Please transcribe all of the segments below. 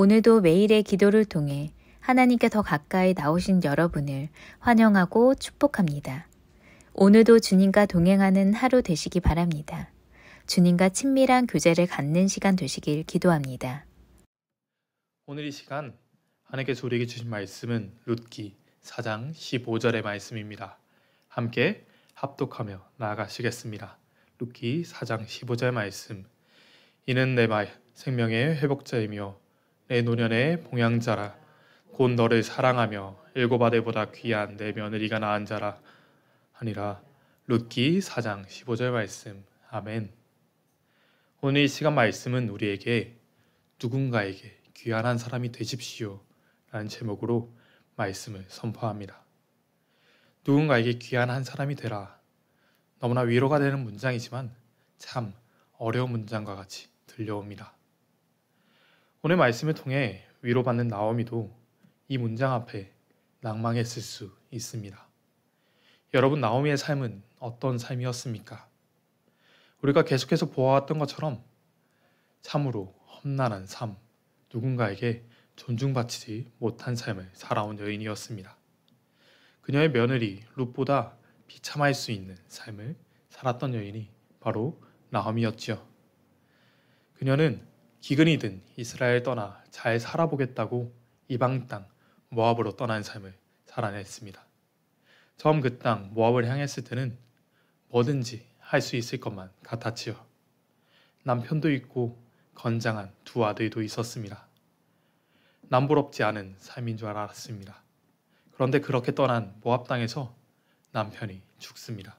오늘도 매일의 기도를 통해 하나님께 더 가까이 나오신 여러분을 환영하고 축복합니다. 오늘도 주님과 동행하는 하루 되시기 바랍니다. 주님과 친밀한 교제를 갖는 시간 되시길 기도합니다. 오늘 이 시간 하나님께서 우리에게 주신 말씀은 룻기 4장 15절의 말씀입니다. 함께 합독하며 나아가시겠습니다. 룻기 4장 15절 말씀. 이는 내 생명의 회복자이며 내 노년의 봉양자라. 곧 너를 사랑하며 일곱 아들보다 귀한 내 며느리가 낳은 자라 하니라. 룻기 4장 15절 말씀. 아멘. 오늘 이 시간 말씀은 우리에게 누군가에게 귀한 한 사람이 되십시오 라는 제목으로 말씀을 선포합니다. 누군가에게 귀한 한 사람이 되라. 너무나 위로가 되는 문장이지만 참 어려운 문장과 같이 들려옵니다. 오늘 말씀을 통해 위로받는 나오미도 이 문장 앞에 낭망했을 수 있습니다. 여러분, 나오미의 삶은 어떤 삶이었습니까? 우리가 계속해서 보아왔던 것처럼 참으로 험난한 삶, 누군가에게 존중받지 못한 삶을 살아온 여인이었습니다. 그녀의 며느리 룻보다 비참할 수 있는 삶을 살았던 여인이 바로 나오미였지요. 그녀는 기근이든 이스라엘 떠나 잘 살아보겠다고 이방 땅 모압으로 떠난 삶을 살아냈습니다. 처음 그 땅 모압을 향했을 때는 뭐든지 할 수 있을 것만 같았지요. 남편도 있고 건장한 두 아들도 있었습니다. 남부럽지 않은 삶인 줄 알았습니다. 그런데 그렇게 떠난 모압 땅에서 남편이 죽습니다.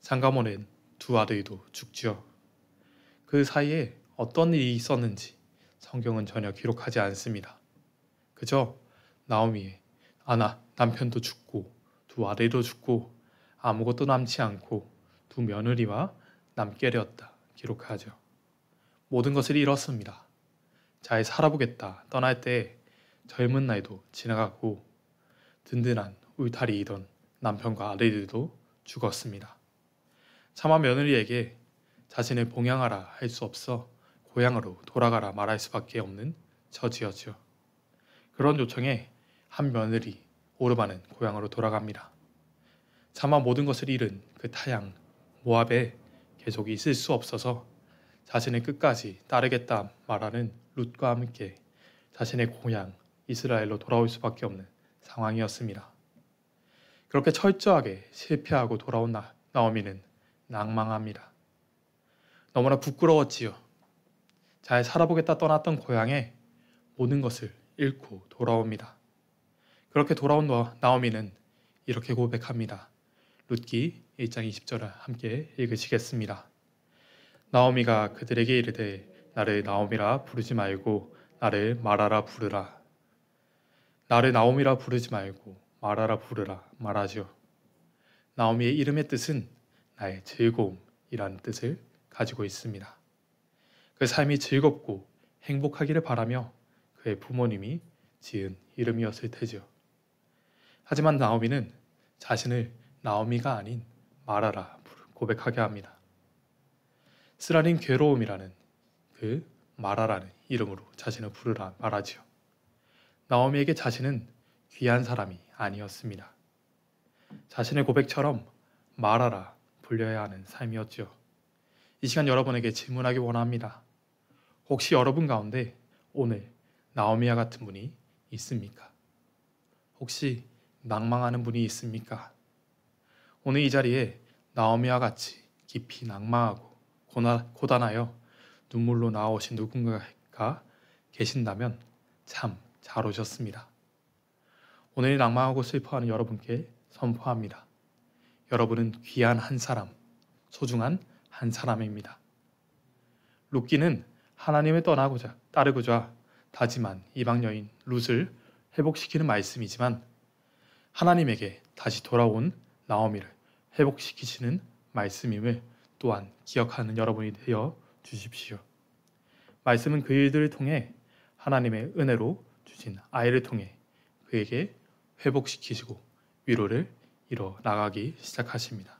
장가모는 두 아들도 죽지요. 그 사이에 어떤 일이 있었는지 성경은 전혀 기록하지 않습니다. 그저 나오미의 남편도 죽고 두 아들도 죽고 아무것도 남지 않고 두 며느리와 남게 되었다 기록하죠. 모든 것을 잃었습니다. 잘 살아보겠다 떠날 때 젊은 나이도 지나가고 든든한 울타리이던 남편과 아들들도 죽었습니다. 차마 며느리에게 자신을 봉양하라 할 수 없어 고향으로 돌아가라 말할 수밖에 없는 처지였죠. 그런 요청에 한 며느리 오르바는 고향으로 돌아갑니다. 차마 모든 것을 잃은 그 타양 모압에 계속 있을 수 없어서 자신을 끝까지 따르겠다 말하는 룻과 함께 자신의 고향 이스라엘로 돌아올 수밖에 없는 상황이었습니다. 그렇게 철저하게 실패하고 돌아온 나오미는 낭망합니다. 너무나 부끄러웠지요. 잘 살아보겠다 떠났던 고향에 모든 것을 잃고 돌아옵니다. 그렇게 돌아온 나오미는 이렇게 고백합니다. 룻기 1장 20절을 함께 읽으시겠습니다. 나오미가 그들에게 이르되 나를 나오미라 부르지 말고 나를 마라라 부르라. 나를 나오미라 부르지 말고 마라라 부르라 말하죠. 나오미의 이름의 뜻은 나의 즐거움이라는 뜻을 가지고 있습니다. 그 삶이 즐겁고 행복하기를 바라며 그의 부모님이 지은 이름이었을 테죠. 하지만 나오미는 자신을 나오미가 아닌 마라라 고백하게 합니다. 쓰라린 괴로움이라는 그 마라라는 이름으로 자신을 부르라 말하지요. 나오미에게 자신은 귀한 사람이 아니었습니다. 자신의 고백처럼 마라라 불려야 하는 삶이었죠. 이 시간 여러분에게 질문하기 원합니다. 혹시 여러분 가운데 오늘 나오미와 같은 분이 있습니까? 혹시 낭망하는 분이 있습니까? 오늘 이 자리에 나오미와 같이 깊이 낭망하고 고단하여 눈물로 나오신 누군가가 계신다면 참 잘 오셨습니다. 오늘 낭망하고 슬퍼하는 여러분께 선포합니다. 여러분은 귀한 한 사람, 소중한 한 사람입니다. 룻기는 하나님을 따르고자 다짐한 이방 여인 룻을 회복시키는 말씀이지만 하나님에게 다시 돌아온 나오미를 회복시키시는 말씀임을 또한 기억하는 여러분이 되어 주십시오. 말씀은 그 일들을 통해 하나님의 은혜로 주신 아이를 통해 그에게 회복시키시고 위로를 이뤄 나가기 시작하십니다.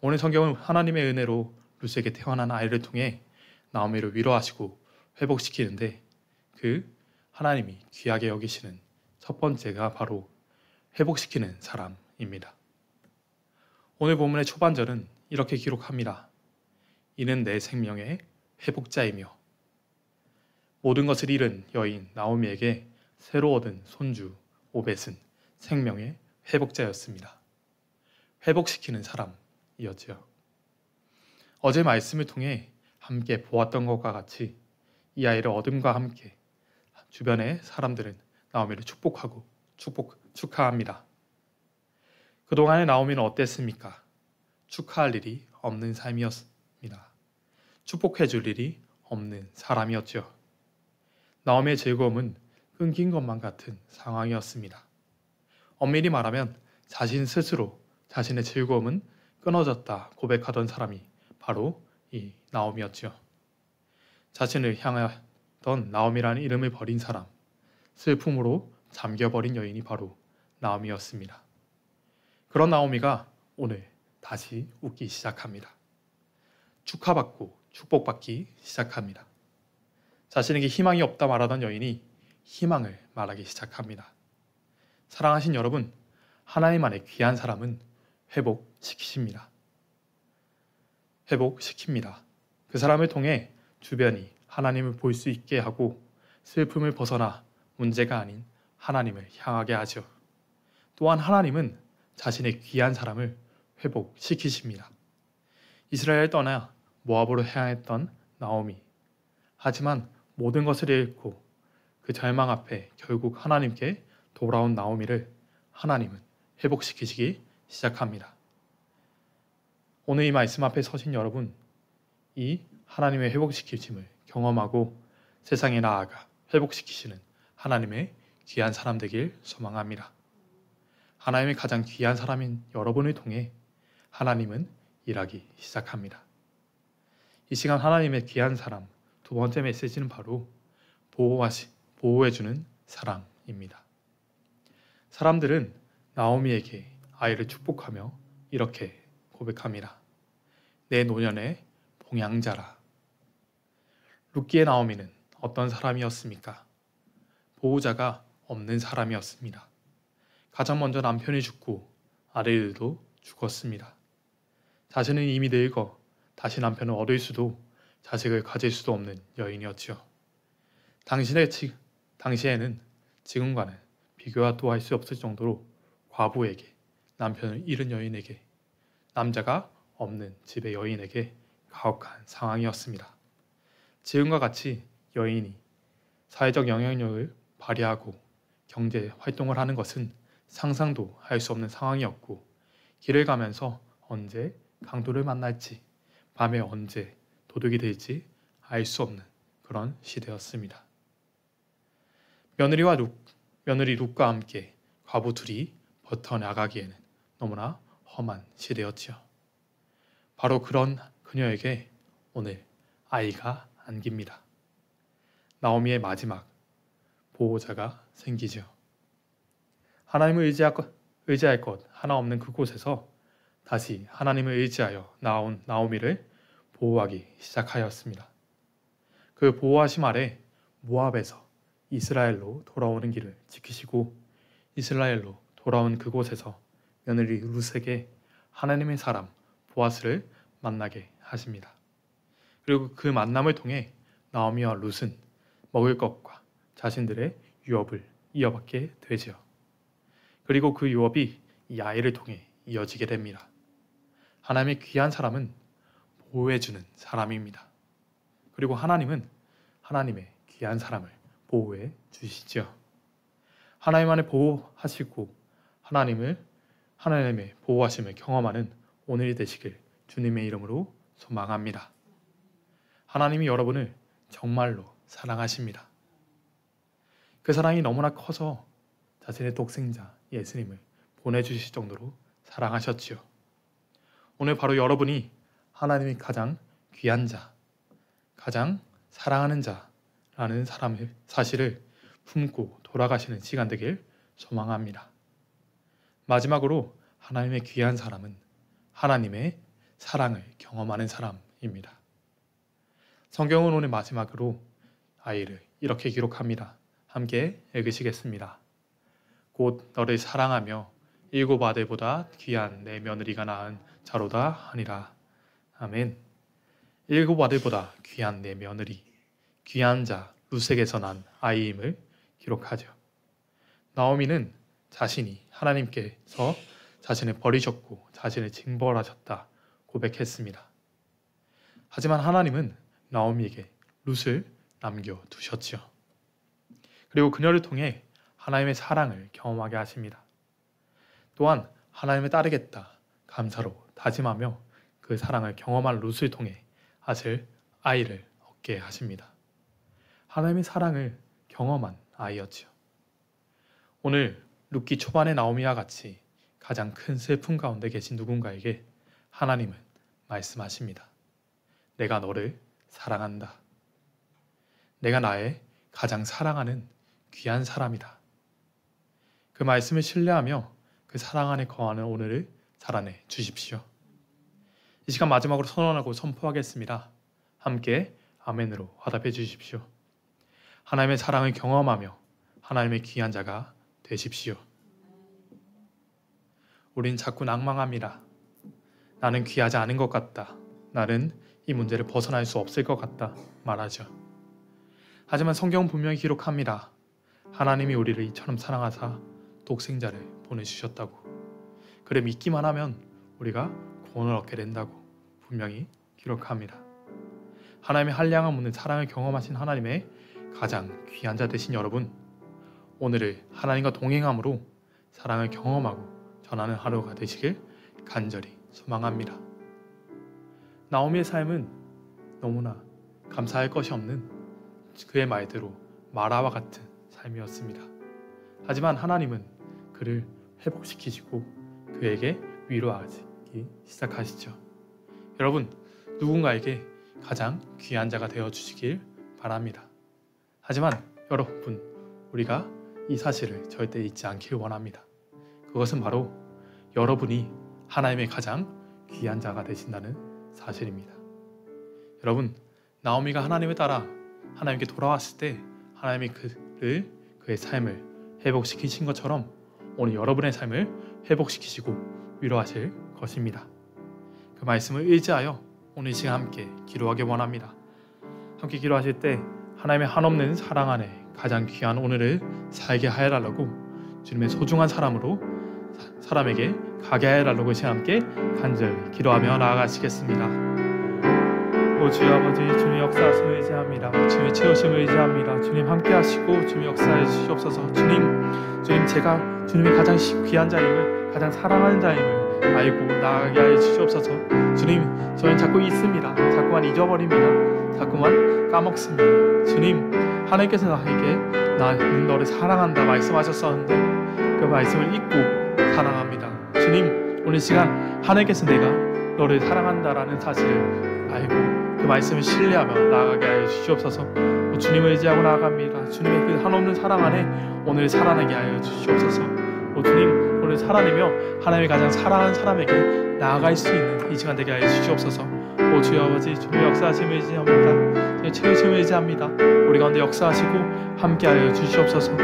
오늘 성경은 하나님의 은혜로 룻에게 태어난 아이를 통해 나오미를 위로하시고 회복시키는데 그 그 하나님이 귀하게 여기시는 첫 번째가 바로 회복시키는 사람입니다. 오늘 본문의 초반절은 이렇게 기록합니다. 이는 내 생명의 회복자이며 모든 것을 잃은 여인 나오미에게 새로 얻은 손주 오벳은 생명의 회복자였습니다. 회복시키는 사람이었죠. 어제 말씀을 통해 함께 보았던 것과 같이 이 아이를 얻음과 함께 주변의 사람들은 나오미를 축복하고 축하합니다. 그동안의 나오미는 어땠습니까? 축하할 일이 없는 삶이었습니다. 축복해 줄 일이 없는 사람이었죠. 나오미의 즐거움은 끊긴 것만 같은 상황이었습니다. 엄밀히 말하면 자신 스스로 자신의 즐거움은 끊어졌다 고백하던 사람이 바로 이 나오미였죠. 자신을 향하던 나오미라는 이름을 버린 사람, 슬픔으로 잠겨버린 여인이 바로 나오미였습니다. 그런 나오미가 오늘 다시 웃기 시작합니다. 축하받고 축복받기 시작합니다. 자신에게 희망이 없다 말하던 여인이 희망을 말하기 시작합니다. 사랑하신 여러분, 하나님 안에 귀한 사람은 회복시키십니다. 회복시킵니다. 그 사람을 통해 주변이 하나님을 볼 수 있게 하고 슬픔을 벗어나 문제가 아닌 하나님을 향하게 하죠. 또한 하나님은 자신의 귀한 사람을 회복시키십니다. 이스라엘을 떠나 모압으로 향했던 나오미. 하지만 모든 것을 잃고 그 절망 앞에 결국 하나님께 돌아온 나오미를 하나님은 회복시키시기 시작합니다. 오늘 이 말씀 앞에 서신 여러분, 이 하나님의 회복시키심을 경험하고 세상에 나아가 회복시키시는 하나님의 귀한 사람 되길 소망합니다. 하나님의 가장 귀한 사람인 여러분을 통해 하나님은 일하기 시작합니다. 이 시간 하나님의 귀한 사람 두 번째 메시지는 바로 보호해주는 사랑입니다. 사람들은 나오미에게 아이를 축복하며 이렇게 고백합니다. 내 노년의 봉양자라. 룻기의 나오미는 어떤 사람이었습니까? 보호자가 없는 사람이었습니다. 가장 먼저 남편이 죽고 아들들도 죽었습니다. 자신은 이미 늙어 다시 남편을 얻을 수도 자식을 가질 수도 없는 여인이었죠. 당시에는 지금과는 비교도 할 수 없을 정도로 과부에게, 남편을 잃은 여인에게, 남자가 없는 집의 여인에게 가혹한 상황이었습니다. 지금과 같이 여인이 사회적 영향력을 발휘하고 경제 활동을 하는 것은 상상도 할 수 없는 상황이었고, 길을 가면서 언제 강도를 만날지, 밤에 언제 도둑이 될지 알 수 없는 그런 시대였습니다. 며느리 룻과 함께 과부 둘이 버텨나가기에는 너무나 험한 시대였지요. 바로 그런 그녀에게 오늘 아이가 안깁니다. 나오미의 마지막 보호자가 생기죠. 하나님을 의지할 것 하나 없는 그곳에서 다시 하나님을 의지하여 나온 나오미를 보호하기 시작하였습니다. 그 보호하심 아래 모압에서 이스라엘로 돌아오는 길을 지키시고 이스라엘로 돌아온 그곳에서 며느리 룻에게 하나님의 사람 보아스를 만나게 하십니다. 그리고 그 만남을 통해 나오미와 룻은 먹을 것과 자신들의 유업을 이어받게 되죠. 그리고 그 유업이 이 아이를 통해 이어지게 됩니다. 하나님의 귀한 사람은 보호해주는 사람입니다. 그리고 하나님은 하나님의 귀한 사람을 보호해 주시죠. 하나님 안에 보호하시고 하나님의 보호하심을 경험하는 오늘이 되시길 주님의 이름으로 소망합니다. 하나님이 여러분을 정말로 사랑하십니다. 그 사랑이 너무나 커서 자신의 독생자 예수님을 보내주실 정도로 사랑하셨지요. 오늘 바로 여러분이 하나님이 가장 귀한 자, 가장 사랑하는 자라는 사실을 품고 돌아가시는 시간 되길 소망합니다. 마지막으로 하나님의 귀한 사람은 하나님의 사랑을 경험하는 사람입니다. 성경은 오늘 마지막으로 아이를 이렇게 기록합니다. 함께 읽으시겠습니다. 곧 너를 사랑하며 7 아들보다 귀한 내 며느리가 낳은 자로다 하니라. 아멘. 7 아들보다 귀한 내 며느리, 귀한 자 룻에게서 난 아이임을 기록하죠. 나오미는 자신이 하나님께서 자신을 버리셨고 자신을 징벌하셨다 고백했습니다. 하지만 하나님은 나오미에게 룻을 남겨두셨죠. 그리고 그녀를 통해 하나님의 사랑을 경험하게 하십니다. 또한 하나님을 따르겠다 감사로 다짐하며 그 사랑을 경험한 룻을 통해 아들 아이를 얻게 하십니다. 하나님의 사랑을 경험한 아이였지요. 오늘 룻기 초반의 나오미와 같이 가장 큰 슬픔 가운데 계신 누군가에게 하나님은 말씀하십니다. 내가 너를 사랑한다. 내가 나의 가장 사랑하는 귀한 사람이다. 그 말씀을 신뢰하며 그 사랑 안에 거하는 오늘을 살아내 주십시오. 이 시간 마지막으로 선언하고 선포하겠습니다. 함께 아멘으로 화답해 주십시오. 하나님의 사랑을 경험하며 하나님의 귀한 자가 되십시오. 우린 자꾸 낭망합니다. 나는 귀하지 않은 것 같다. 나는 이 문제를 벗어날 수 없을 것 같다 말하죠. 하지만 성경은 분명히 기록합니다. 하나님이 우리를 이처럼 사랑하사 독생자를 보내주셨다고. 그래 믿기만 하면 우리가 구원을 얻게 된다고 분명히 기록합니다. 하나님의 한량한 묻는 사랑을 경험하신 하나님의 가장 귀한 자 되신 여러분, 오늘을 하나님과 동행함으로 사랑을 경험하고 전하는 하루가 되시길 간절히 소망합니다. 나오미의 삶은 너무나 감사할 것이 없는 그의 말대로 마라와 같은 삶이었습니다. 하지만 하나님은 그를 회복시키시고 그에게 위로하기 시작하시죠. 여러분, 누군가에게 가장 귀한 자가 되어주시길 바랍니다. 하지만 여러분, 우리가 이 사실을 절대 잊지 않길 원합니다. 그것은 바로 여러분이 하나님의 가장 귀한 자가 되신다는 사실입니다. 여러분, 나오미가 하나님을 따라 하나님께 돌아왔을 때 하나님이 그의 삶을 회복시키신 것처럼 오늘 여러분의 삶을 회복시키시고 위로하실 것입니다. 그 말씀을 의지하여 오늘 이 시간 함께 기도하기 원합니다. 함께 기도하실 때 하나님의 한없는 사랑 안에 가장 귀한 오늘을 살게 하여달라고 주님의 소중한 사람에게 가게 하여달라고 이 시간 함께 간절히 기도하며 나아가시겠습니다. 오 주여 아버지, 주님 역사하심을 의지합니다. 주님의 채우심을 의지합니다. 주님 함께 하시고 주님 역사해 주시옵소서. 주님 제가 주님의 가장 귀한 자임을, 가장 사랑하는 자임을 알고 나아가게 하여 주시옵소서. 주님, 저는 자꾸 잊습니다. 자꾸만 잊어버립니다. 자꾸만 까먹습니다. 주님, 하나님께서 나에게 나는 너를 사랑한다 말씀하셨었는데 그 말씀을 잊고 사랑합니다. 주님, 오늘 시간 하나님께서 내가 너를 사랑한다라는 사실을 알고 그 말씀을 신뢰하며 나아가게 하여 주시옵소서. 주님을 의지하고 나아갑니다. 주님의 그 한없는 사랑 안에 오늘 살아나게 하여 주시옵소서. 주님, 오늘 살아내며 하나님의 가장 사랑하는 사람에게 나아갈 수 있는 이 시간 되게 하여 주시옵소서. 주여 아버지, 주님의 역사하심을 의지합니다. 주님의 채우심을 의지합니다. 우리 가운데 역사하시고 함께하여 주시옵소서.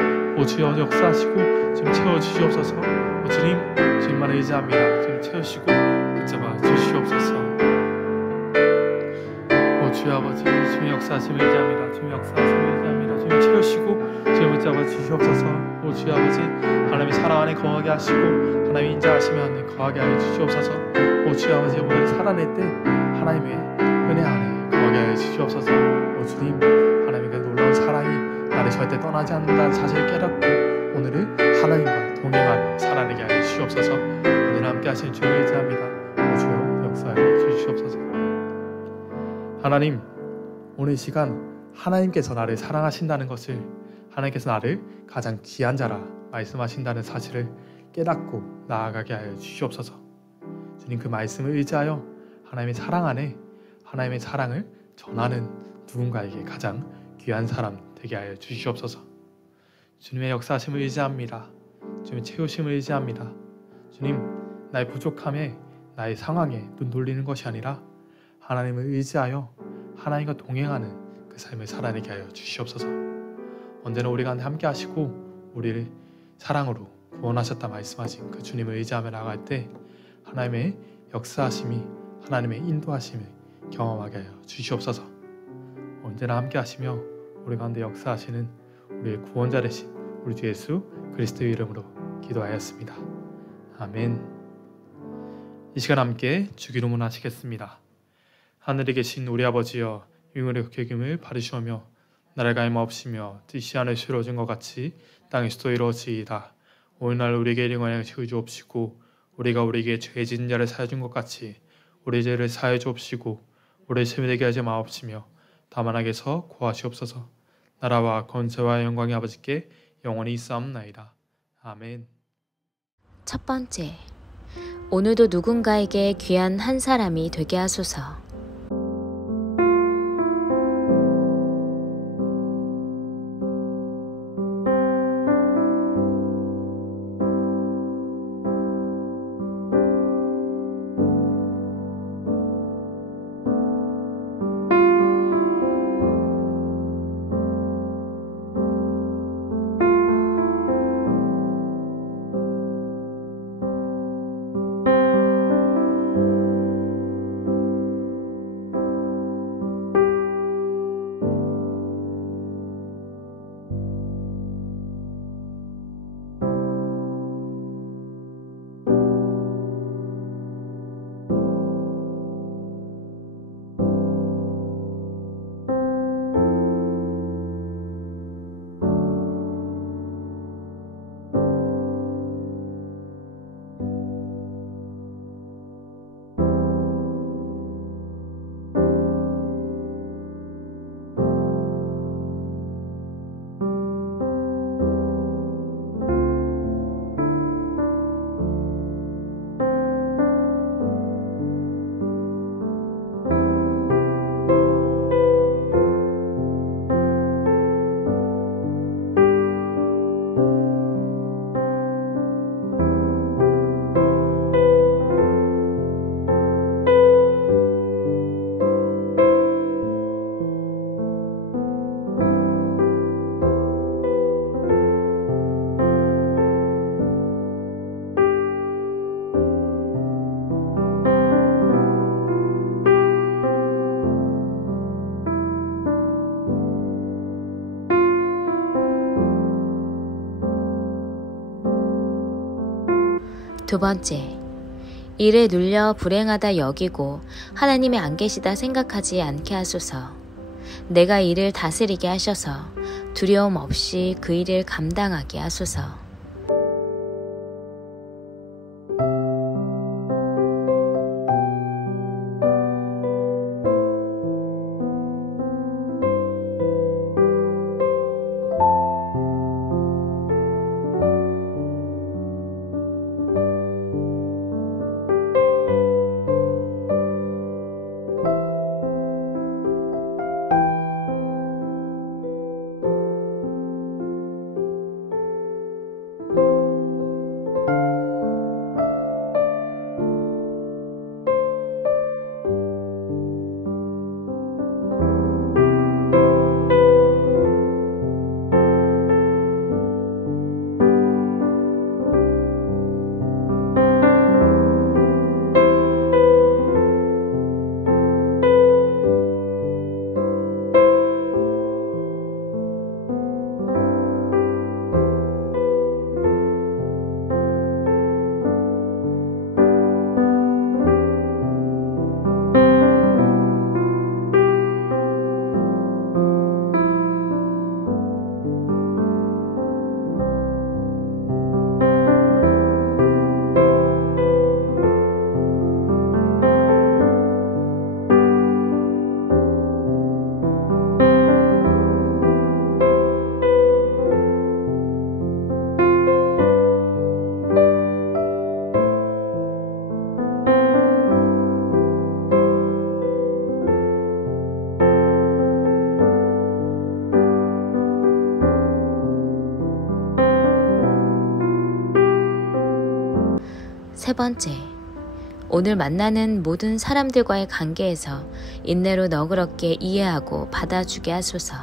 주여 역사하시고 주님 채워주시옵소서. 주님만을 의지합니다. 주님 채우시고 붙잡아 주시옵소서. 주여 아버지, 주님 역사하심을 의지합니다. 주님 역사하심을 의지합니다. 주님 채우시고 주님 붙잡아 주시옵소서. 주여 아버지, 하나님의 사랑 안에 거하게 하시고 하나님의 인자하심에 안에 거하게 하여 주시옵소서. 주여 아버지, 오늘 살아낼 때 하나님의 은혜 안에 거하게 하여 주시옵소서. 주님, 하나님의 그 놀라운 사랑이 나를 절대 떠나지 않는다는 사실을 깨닫고 오늘은 하나님과 동행하며 살아내게 하여 주시옵소서. 오늘 함께 하신 주님을 의지합니다. 주여 역사하여 주시옵소서. 하나님, 오늘 시간 하나님께서 나를 사랑하신다는 것을, 하나님께서 나를 가장 귀한 자라 말씀하신다는 사실을 깨닫고 나아가게 하여 주시옵소서. 주님, 그 말씀을 의지하여 하나님의 사랑 안에 하나님의 사랑을 전하는 누군가에게 가장 귀한 사람 되게 하여 주시옵소서. 주님의 역사하심을 의지합니다. 주님의 채우심을 의지합니다. 주님, 나의 부족함에 나의 상황에 눈 돌리는 것이 아니라 하나님을 의지하여 하나님과 동행하는 그 삶을 살아내게 하여 주시옵소서. 언제나 우리 가운데 함께 하시고 우리를 사랑으로 구원하셨다 말씀하신 그 주님을 의지하며 나아갈 때 하나님의 역사하심이, 하나님의 인도하심을 경험하게 하여 주시옵소서. 언제나 함께 하시며 우리 가운데 역사하시는 우리의 구원자 되신 우리 주 예수 그리스도의 이름으로 기도하였습니다. 아멘. 이 시간 함께 주기도문 하시겠습니다. 하늘에 계신 우리 아버지여, 영원의 격임을 받으시오며 나라가 임하옵시며 뜻이 하늘에서 이루어진 것 같이 땅에서도 이루어지이다. 오늘날 우리에게 일용할 양식을 주옵시고 우리가 우리에게 죄 지은 자를 사하여 준 것 같이 우리 죄를 사하여 주옵시고 우리를 시험에 들게 하지 마옵시며 다만 악에서 구하시옵소서. 나라와 권세와 영광이 아버지께 영원히 있사옵나이다. 아멘. 첫 번째, 오늘도 누군가에게 귀한 한 사람이 되게 하소서. 두 번째, 일에 눌려 불행하다 여기고 하나님이 안 계시다 생각하지 않게 하소서. 내가 일을 다스리게 하셔서 두려움 없이 그 일을 감당하게 하소서. 세 번째, 오늘 만나는 모든 사람들과의 관계에서 인내로 너그럽게 이해하고 받아주게 하소서.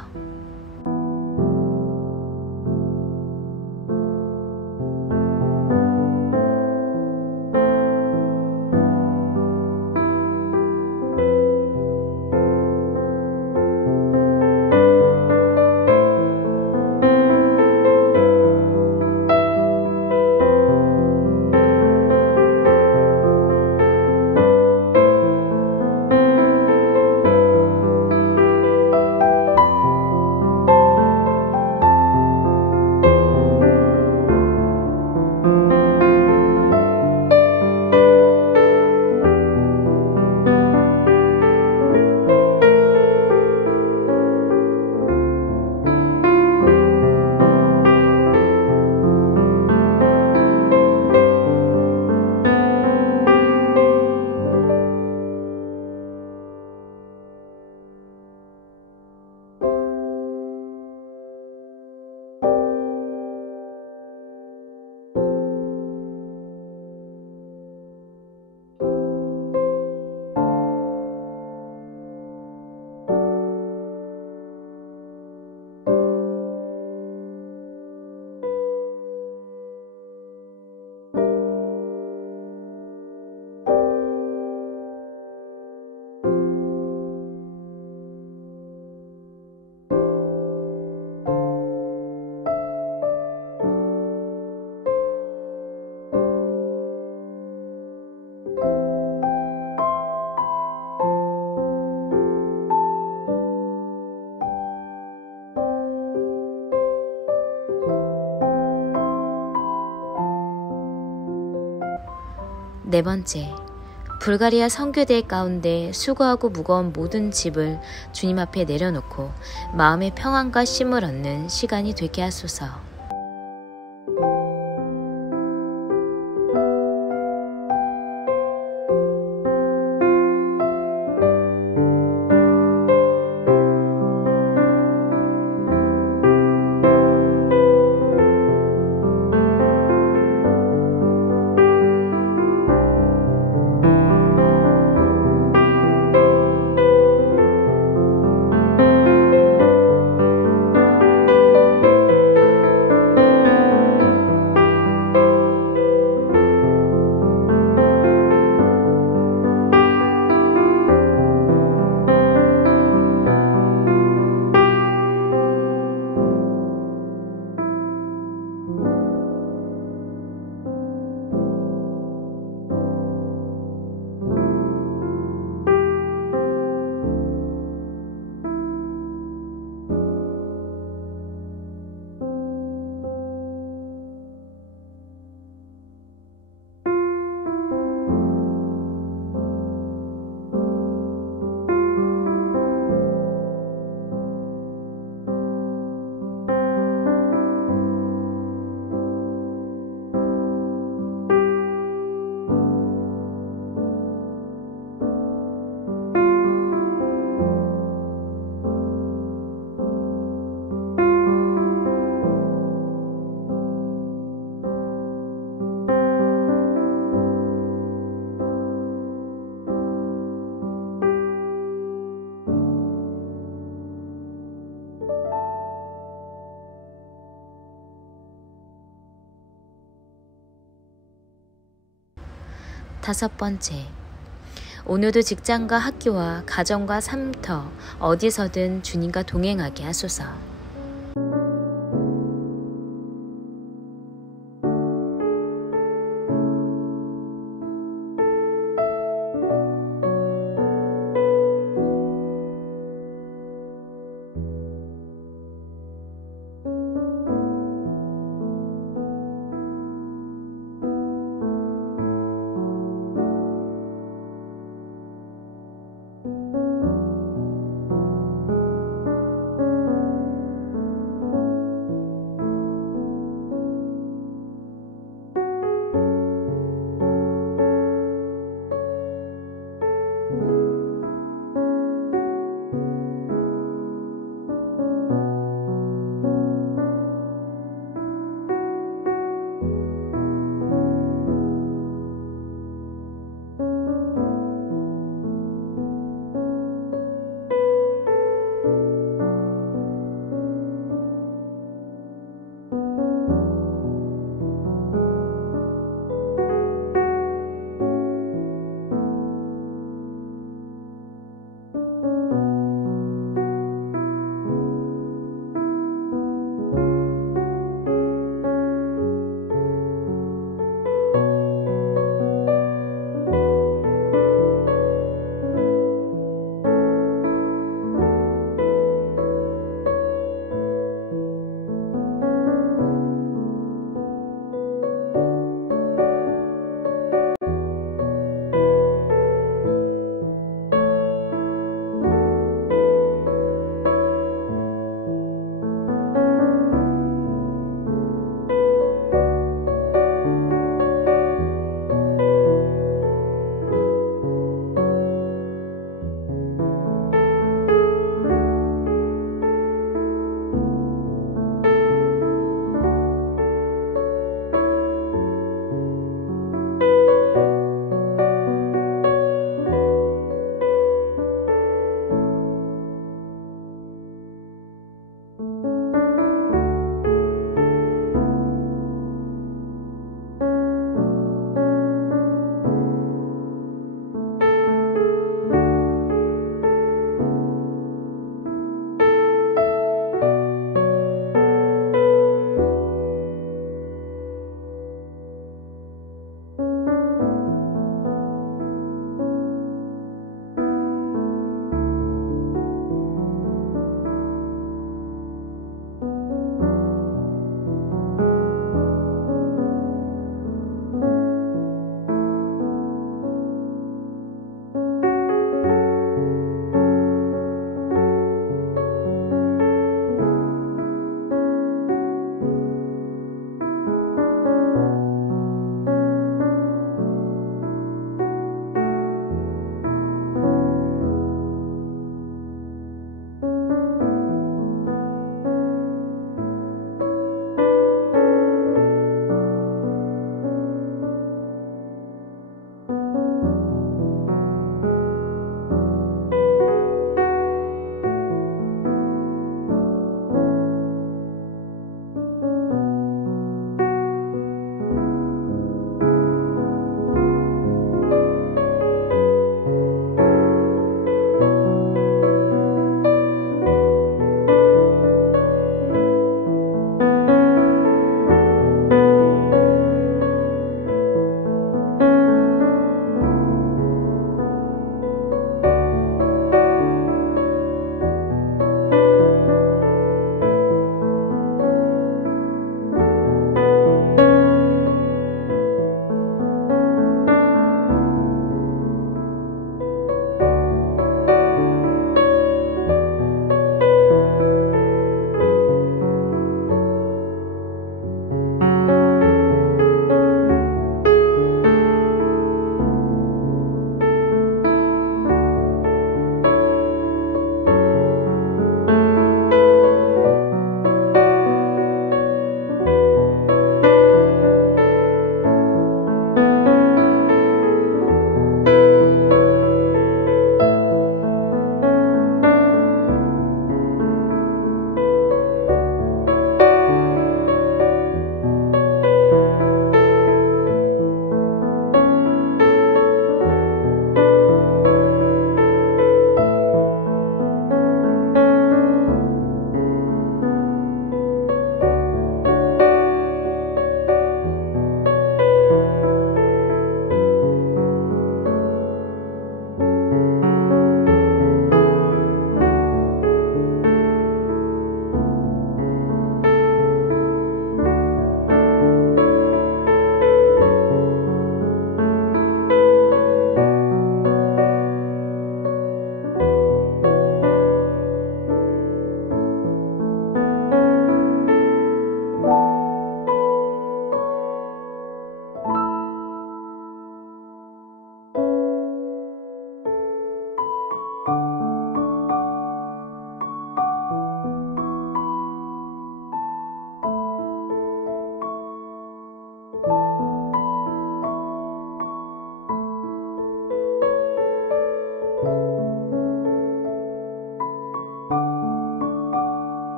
네 번째, 불가리아 선교대 가운데 수고하고 무거운 모든 짐을 주님 앞에 내려놓고 마음의 평안과 쉼을 얻는 시간이 되게 하소서. 다섯 번째, 오늘도 직장과 학교와 가정과 삶터 어디서든 주님과 동행하게 하소서.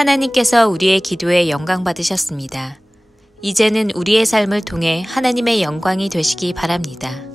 하나님께서 우리의 기도에 영광 받으셨습니다. 이제는 우리의 삶을 통해 하나님의 영광이 되시기 바랍니다.